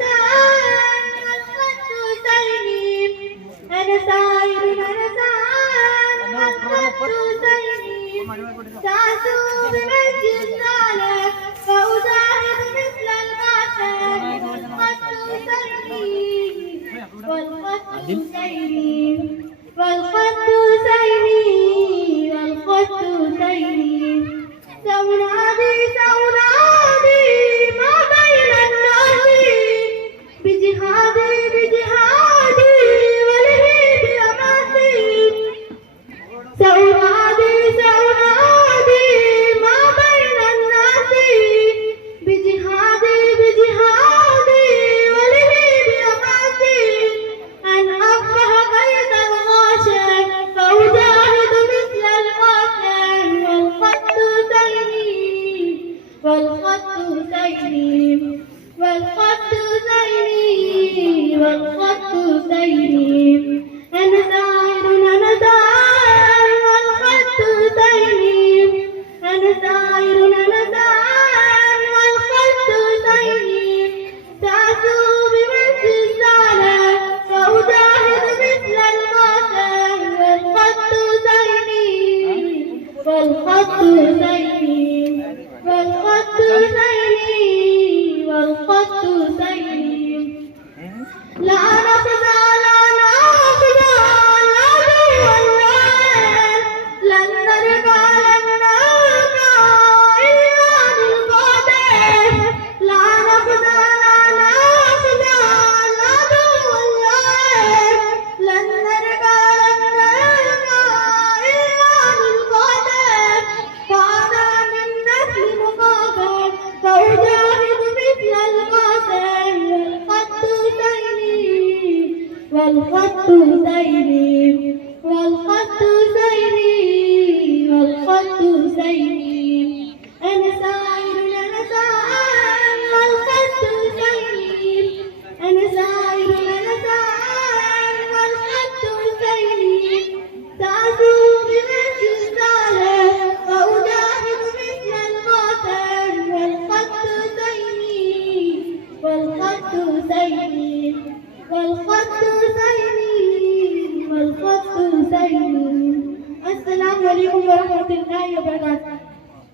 سائر والخط سيري أنا سائر أنا سائر والخط سيري تعزو بمجد السالك فأجاهد مثل القاسم والخط سيري والخط سيري والخط سيري والخط سيري سأنادي سأنادي ما بين الناس بجهادي بجهادي ولهي بأماسي سأنادي سأنادي ما بين الناس بجهادي بجهادي ولهي بأماسي أن أفرح قيد الغاشم فأجاهد مثل القاسم والخط سيري والخط سيري والخط سيري أنا سائر أنا سائر والخط سيري أنا سائر أنا سائر والخط سيري تعزو بمجد السالك فأجاهد مثل القاسم والخط سيري والخط سيري والخط سيري والخط سيري لا نخزى لا نخزى لا والله لن نرقى لن نرقى إلا بالقادم لا نخزى لا نخزى لا والله لن نرقى إلا بالقادم فأنا من نسل مقابل فأجاهد مثل القاسم والخط سيري والخط سيري والخط سيري أنا سائر أنا سائر والخط سيري أنا سائر أنا سائر والخط سيري تعزو بمجد السالك فأجاهد مثل القاسم والخط سيري والخط سيري والخط سيري والخط سيري. السلام عليكم ورحمة الله وبركاته.